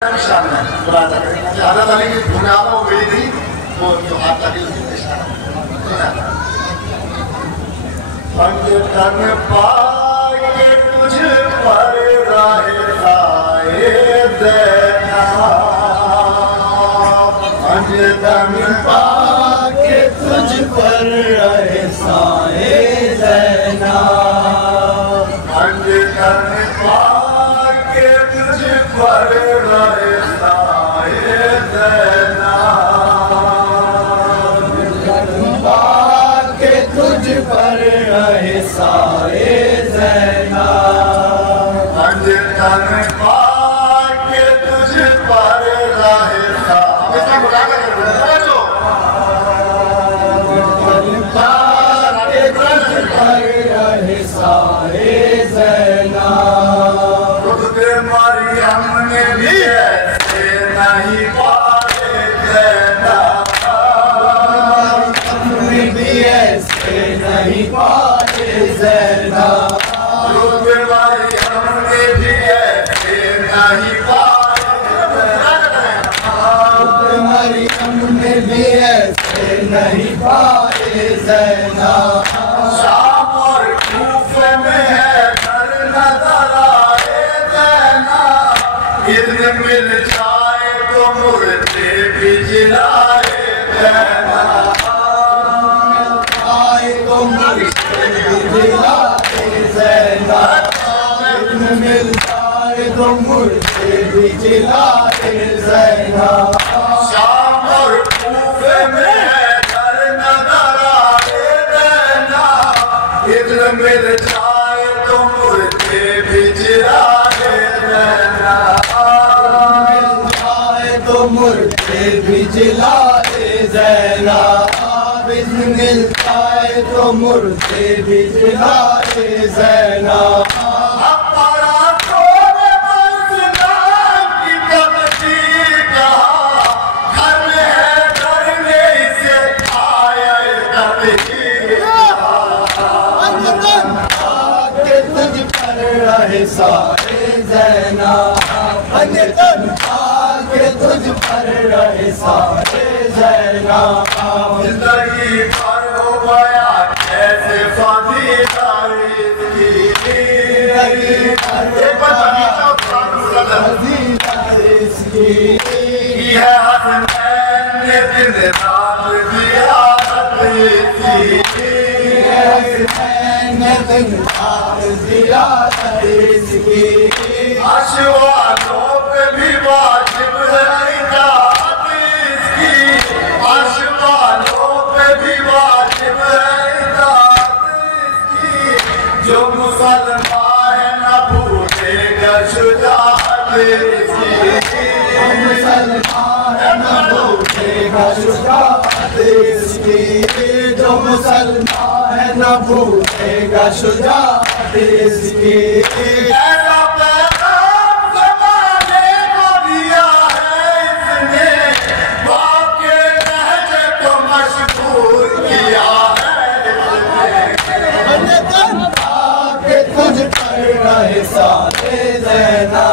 हज़रत अली की बुनियाद वो मिली थी वो जो हाथ लगी पंचतन पाके तुझ पर राहे साए देना पंचतन पाके तुझ पर रहे साए देना पंचतन पाके तुझ पर रहे साए देना पाके तुझ पर रहे साए देना पंचतन पाके तुझ पर रहे साए सारे ज़ैना खुद मरियम ने भी ऐसे नहीं पाए ज़ैना हमने भी ऐसे नहीं पाए ज़ैना खुद मरियम ने भी ऐसे नहीं पाए खुद मरियम ने भी ऐसे नहीं पाए ज़ैना शाम और कूफे में है घर नजर आए ज़ैना इल्म मिल जाए तो मुर्दे भी जिलाए ज़ैना आए तो मुर्दे भी जिलाए ज़ैना इल्म मिल जाए तो मुर्दे भी जिलाए ज़ैना शाम और कूफे में है घर नजर आए ज़ैना इल्म मिल जाए तो मुर्दे भी जिलाए ज़ैना मिल जाए तो मुर्दे भी जिलाए ज़ैना इल्म मिल जाए तो मुर्दे भी जिलाए ज़ैना सारे ज़ैना पंचतन पाके तुझ पर रहे सारे ज़ैना जिंदगी पर हो गया कैसे फजीलाए इसकी है हसनैन ने दिन रात ज़ियारत की अशवालों पे भी वाजिब है इताअत इसकी अशवालों पे भी वाजिब है इताअत इसकी जो मुसलमान है न भूलेगा शुजाअत इसकी मुसलमान है न भूलेगा शुजाअत इसकी जो मुसलमान है न भूलेगा शुजाअत इसकी ऐसा पैगाम ज़माने को दिया है इसने बाप के लहजे को मशहूर किया है पंचतन पाके तुझ पर रहे सारे ज़ैना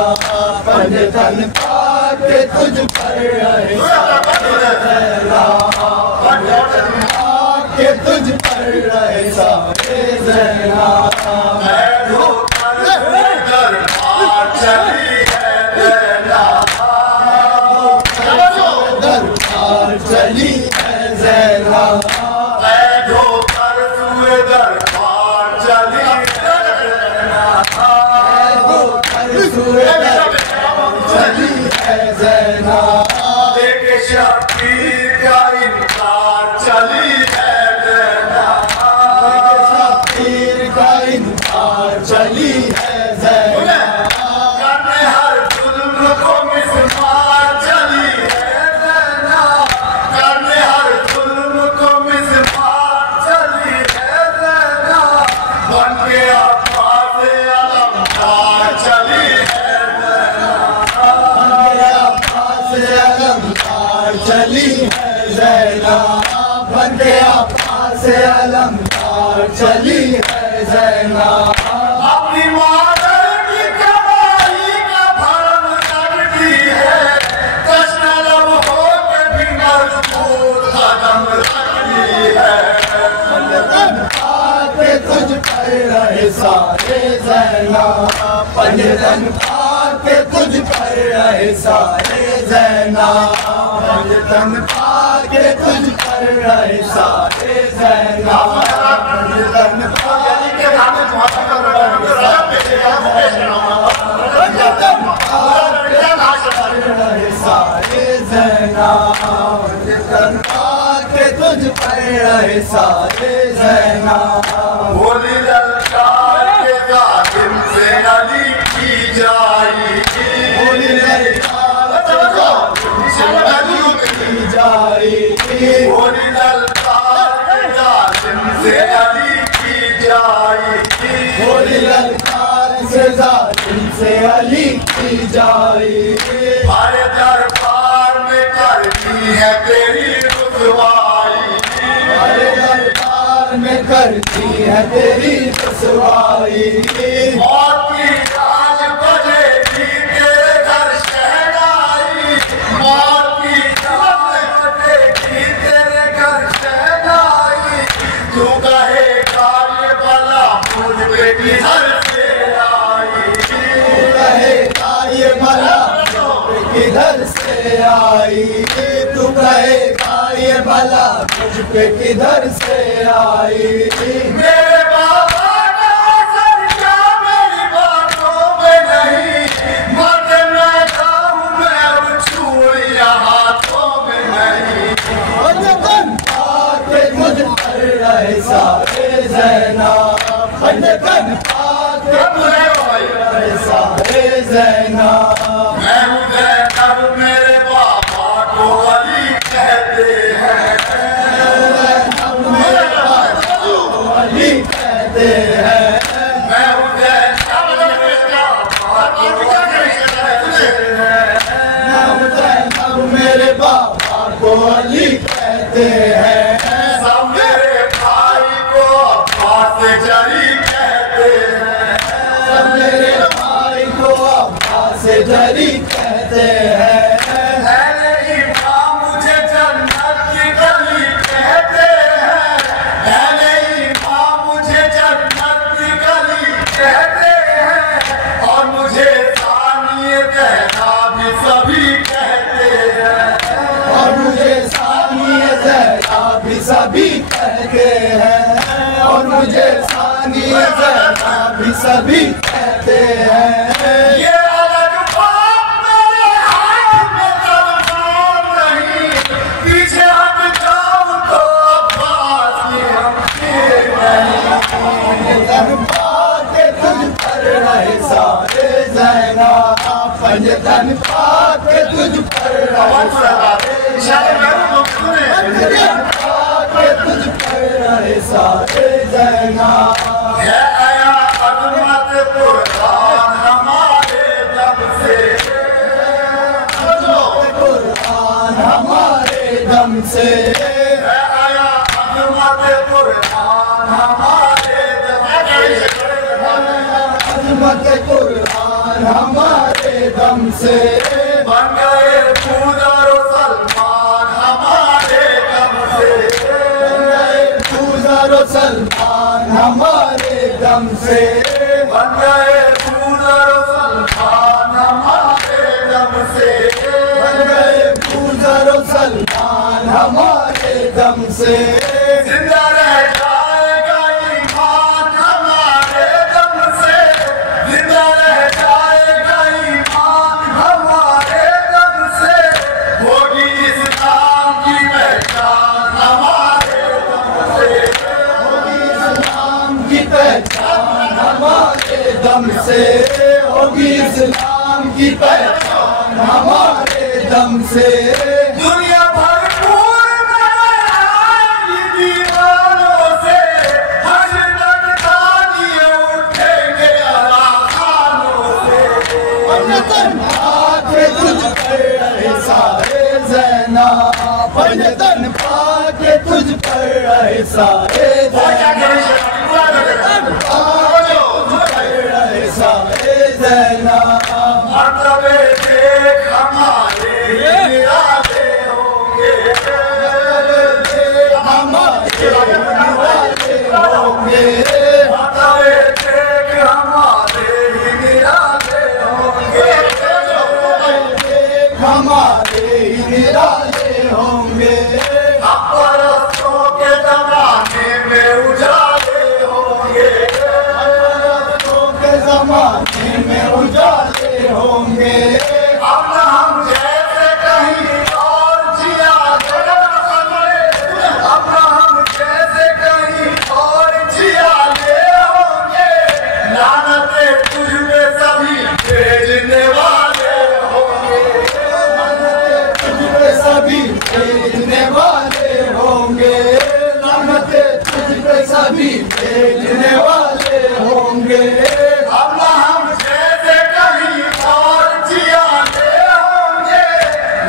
पंचतन पाके तुझ पर रहे सारे ज़ैना पंचतन पाके तुझ पर रहे सारे ज़ैना दरबार चली है ज़ैना दरबार चली है ज़ैना बैठो कर सुए दरबार चली है ज़ैना बैठो कर सुए दरबार चली है ज़ैना देखे शबीर का इनकार चली है ज़ैना शबीर का इनकार चली है ज़ैना करने हर जुल्म को मिसमार चली है ज़ैना करने हर जुल्म को मिसमार चली है ज़ैना बन के अब्बास अलमदार चली है ज़ैना बन के अब्बास अलमदार चली है ज़ैना बन के अब्बास अलमदार चली है ज़ैना अपनी माँ की कमाई का भरम लगती है पर रहे सारे ज़ैना, पंजतन पाके तुझ पर रहे सारे ज़ैना, पंजतन पाके सारे ज़ैना, पंजतन पाके तुझ पर रहे सारे ज़ैना। बोली ललकार के जालिम से अली की जाई, बोली ललकार के जालिम से अली की जाई, बोली ललकार के जालिम से अली की जाई, बोली ललकार से जालिम से अली की जाई। हमारे दरबार में करती है तेरी रुसवाई, हमारे दरबार में करती है तेरी रसवाई। मौत की आवाज़ बजेगी तेरे घर शहनाई, मौत की आवाज़ बजेगी तेरे घर शहनाई, तू कहेगा ये बला मुझ पे किधर से आई, तू कहेगा ये बला किधर से आई, तू कहेगा ये बला मुझ पे किधर से आई। मेरे बाबा का असर क्या मेरी बातों में नहीं, मर मैं जाऊं मैं छुड़िया हाथों में नहीं, पंजतन पाके तुझ पर रहे सारे ज़ैना, पंजतन पाके तुझ पर रहे सारे ज़ैना। मैं हूँ ज़ैनब मेरे बाबा को अली कहते हैं, मेरे बाबा को अली कहते हैं, मैं हूँ ज़ैनब मेरे बाबा को अली कहते हैं, ज़ैनब मेरे बाबा को अली कहते हैं। सब मेरे भाई को अब्बास जरी कहते हैं, सब मेरे भाई को अब्बास जरी कहते हैं। अहले ईमान मुझे जन्नत की गली कहते हैं, अहले ईमान मुझे जन्नत की गली कहते हैं, और मुझे सानिए ज़हरा भी सभी कहते हैं, और मुझे सानिए ज़हरा भी सभी कहते हैं, और मुझे सानिए ज़हरा भी सभी कहते हैं। ये अलग बात मेरे हाथ में तलवार नहीं, पीछे हट जाऊं तो अब्बास की हमसे नहीं, पंजतन पाके तुझ पर रहे सारे ज़ैना, पंजतन पाके तुझ पर रहे सारे ज़ैना, पंजतन पाके तुझ पर रहे सारे ज़ैना। है आया अज़मत कुरान हमारे दम से, कुरान हमारे दम से, है आया अज़मत कुरान हमारे दम से, अज़मत कुरान हमारे दम से। बन गए पूदर सलमान हमारे दम से, पूज़र सलमान हमारे दम से, बन गए पूदर सलमान हमारे दम से, बन गए पूज़र सलमान हमारे दम से। जिंदा रह जाएगा ईमान हमारे दम से, जिंदा रह जाएगा ईमान हमारे दम से, होगी इस्लाम की पहचान हमारे दम से, होगी इस्लाम की पहचान हमारे दम से, होगी इस्लाम की पहचान हमारे दम से। दुनिया भरपूर आएगी दीवानों से, हश्र तक तालियां उठेंगे अज़ानों से, पंजतन पाके तुझ पर रहे सारे ज़ैना, पंजतन पाके तुझ पर रहे सारे ज़ैना, पंजतन पाके तुझ पर रहे सारे ज़ैना। मरतबे देख हमारे इरादे होंगे, हमारे निराले होंगे, मरतबे देख हमारे इरादे होंगे, हमारे ही निराले होंगे। परस्तों के जमाने में उजाले होंगे, परस्तों के जमाने में उजाले होंगे। अब हम जैसे कहीं और जिया अब हम जैसे कहीं और जिया ले होंगे। लानते तुझ पे सभी भेजने वाले होंगे, तुझ पे सभी भेजने वाले होंगे। लानते तुझ पे सभी भेजने वाले होंगे। अब हम जैसे कहीं और जिया ले होंगे।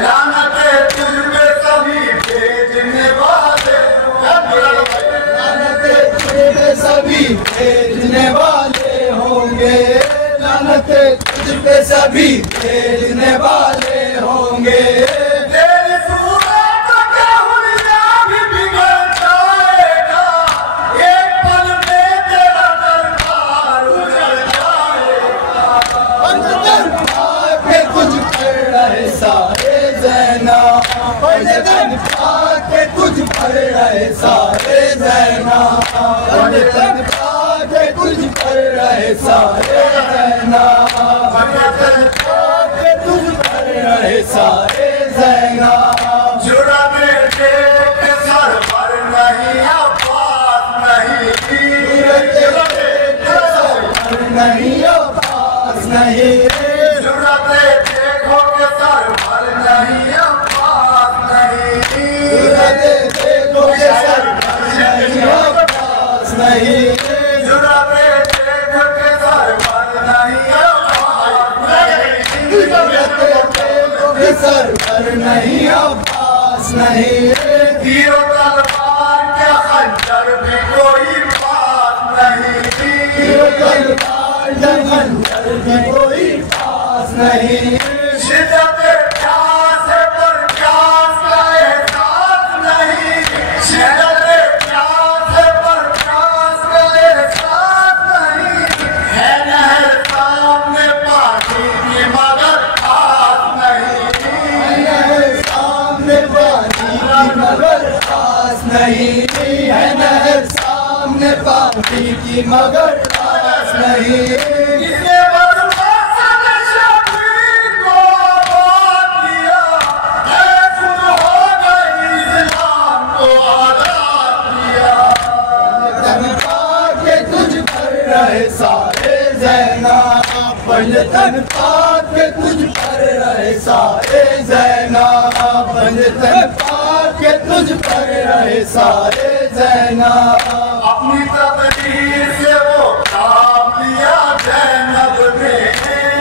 लानते तुझ पे सभी भेजने वाले होंगे, लानते तुझ पे सभी भेजने वाले होंगे। लानते तुझ पे सभी भेजने वाले होंगे। तेरी सूरत का हुलिया भी बिगड़ जाएगा, एक पल में तेरा दरबार उजड़ जाएगा। पंजतन पाके तुझ पर रहे सारे ज़ैना, पंजतन पाके तुझ पर रहे सारे ज़ैना, पंजतन पाके तुझ पर रहे सारे ज़ैना, पंजतन पाके तुझ पर रहे सारे ज़ैना। जुर्मे के सर पर नहीं आवाज नहीं, नहीं पास नहीं, जुर्मे देखो के सर पर नहीं आवाज नहीं, देखो के सर नहीं पास नहीं, जुर्मे देखो के सर पर नहीं आवाज नहीं, सर पर नहीं अब्बास नहीं। तीरों तलवार के खंजर भी कोई बात नहीं, खंजर भी कोई पास नहीं। शिद्दत प्यास पर प्यास का एहसास नहीं, शिद्दत प्यास पर प्यास का एहसास नहीं। है नहर सामने पानी की मगर आस नहीं, सामने पानी की मगर पास नहीं है। नहर सामने पानी की मगर पास नहीं। इसने बदमाश शबीर को आबाद किया, है खुद हो गई इस्लाम को आजाद किया। तन पाके तुझ पर रहे सारे ज़ैना, पंजतन पाके तुझ पर रहे सारे ज़ैना, पंजतन पाके तुझ पर रहे सारे ज़ैना। अपनी तकदीर से वो काम लिया ज़ैनब ने,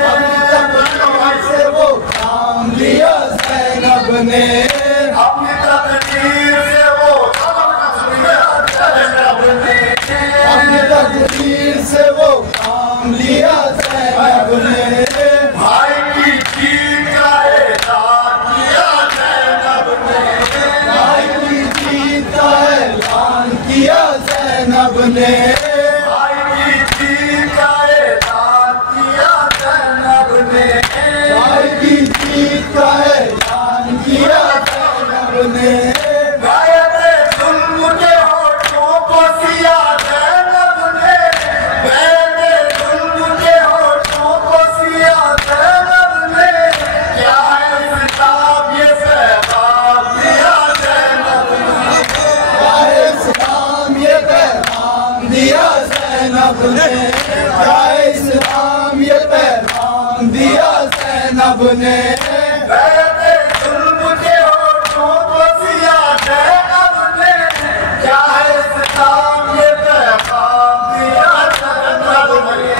अपनी तकदीर से वो काम लिया ज़ैनब ने, अपनी तकदीर से वो काम लिया ज़ैनब ने, अपनी तकदीर से वो काम लिया ज़ैनब ने। भाई की जीत का ऐलान किया ज़ैनब ने, भाई की जीत का ऐलान किया ज़ैनब ने, भाई की जीत का ऐलान किया ज़ैनब ने, भाई की जीत का ऐलान किया ज़ैनब ने। गायबे जुल्म के होठों को सिया ज़ैनब ने, गायबे जुल्म के होठों को सिया ज़ैनब ने। क्या है इस्लाम ये पैगाम दिया ज़ैनब ने, चाहे इस्लाम ये पैगाम दिया ज़ैनब ने, चाहे इस्लाम ये पैगाम दिया ज़ैनब ने। गायबे जुल्म के होठों को सिया ज़ैनब ने। क्या है इस्लाम ये पैगाम दिया ज़ैनब ने,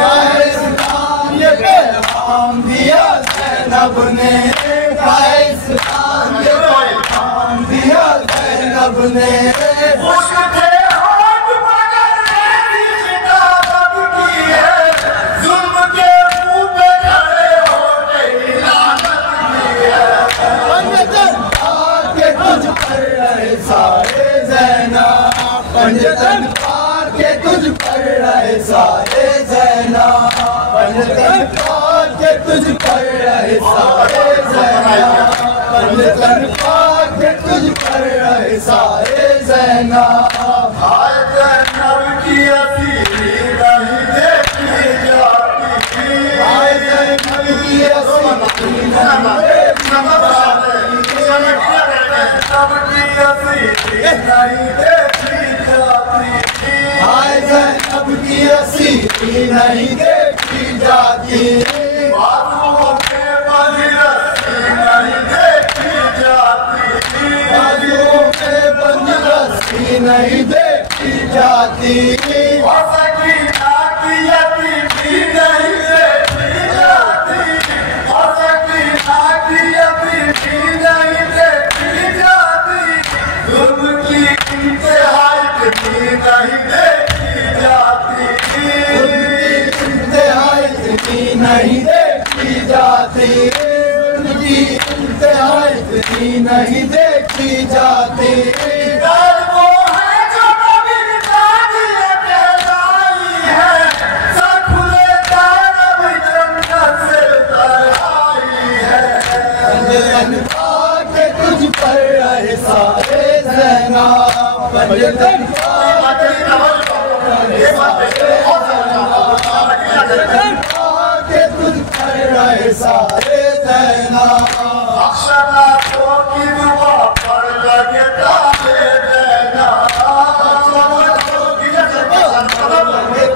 चाहे इस्लाम ये पैगाम दिया ज़ैनब ने, चाहे इस्लाम ये पैगाम दिया ज़ैनब ने। खुश थे होठ मगर ऐसी खिताबत की है, जुल्म के मुंह पे खड़े हो गई लानत की है। पंजतन पाके तुझ पर रहे सारे ज़ैना, पंजतन पाके तुझ पर रहे सारे ज़ैना, पंजतन पाके तुझ पर रहे सारे पंजतन पाके तुझ पर रहे सारे ज़ैना। हाय ज़ैनब की असीरी नहीं देखी जाती, हाय ज़ैनब की असीरी नहीं देखी जाती, ज़ैनब की असीरी नहीं देखी जाती, हाय ज़ैनब की असीरी नहीं देखी जाती। बाजुओं पे बंधी रस्सी नहीं देखी जाती, बाजुओं पे बंधी रस्सी नहीं देखी जाती। सकीना की यतीमी नहीं देखी जाती, सकीना की यतीमी नहीं देखी जाती, जुल्म की इंतहाई इतनी नहीं देखी जाती, इंतहाई इतनी नहीं देखी जाती, उनकी इंतहाई इतनी नहीं देखी जाती। वो है जो नबी दानिए कहलाई है, सर खुले दानव जन्नत से उतर आई है। पंजतन पाके तुझ पर रहे सारे ज़ैना, पंजतन पाके तुझ पर रहे सारे ज़ैना। अक्षरा को की दुआ पर लगे ताले देना,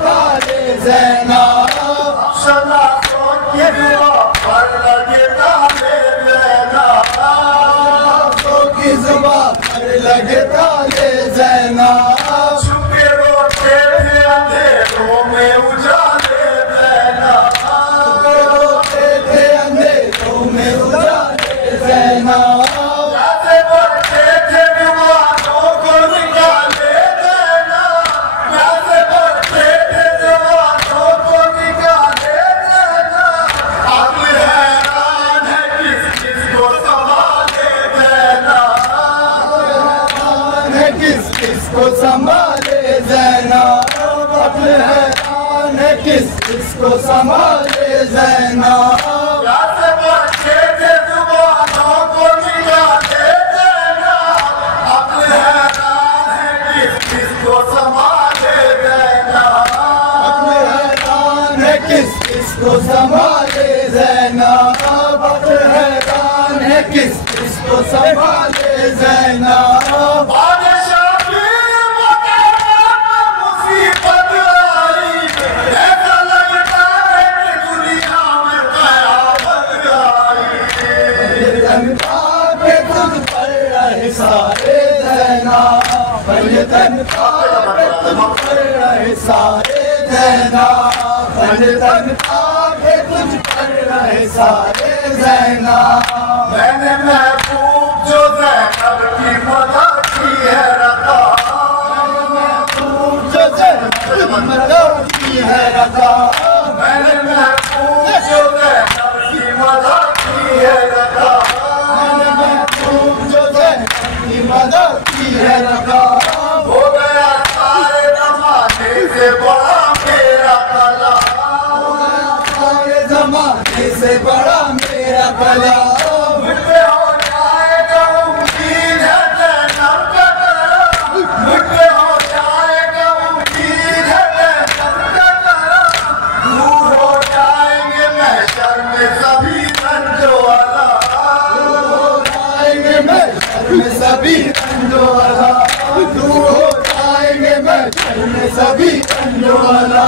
काले ज़ैना, अक्षरा को की दुआ पर लगे ताले देना, की ज़ुबान पर लगे ताले ज़ैना। छुपे रोते थे अंधेरों में उजाले देना, रोते थे अंधेरों में उजाले ज़ैना। जाते बढ़ते थे जवानों को निकाले देना, जाते बढ़ते थे जवानों को निकाले देना, अक्ल हैरान है किस किस को संभाले देना, किस किस को संभाले ज़ैना। अक्ल हैरान है किस किस को संभाले ज़ैना। जाते बढ़ते थे जवानों को निकाले देना, अक्ल हैरान है किस किस को संभाले देना, अक्ल हैरान है किस किस को संभाले ज़ैना। अक्ल हैरान है किस किस को संभाले ज़ैना। बादशाह की मुसीबत आई, ऐसा लगता है कि दुनिया में कयामत आई। पंजतन पाके तुझ पर रहे सारे ज़ैना, पंजतन पाके तुझ पर रहे सारे ज़ैना। पंजतन पाके तुझ पर रहे सारे ज़ैना। मैंने महबूब जो ज़ैनब की मदद की है रता, जो ज़ैनब की है रज़ा, मैंने महबूब जो ज़ैनब की मदद की है रता, जो ज़ैनब की मदद की है रज़ा। हो गया सारे ज़माने से बड़ा मेरा कला, सारे ज़माने से बड़ा मेरा कला। मुझे हो जाएगा उम्मीद है ज़ैनब का करम, मुझे हो जाएगा उम्मीद है ज़ैनब का करम, दूर हो जाएंगे महशर में सभी रंजो वाला, जाएंगे महशर में सभी रंजो वाला, दूर हो जाएंगे महशर में सभी रंजो वाला।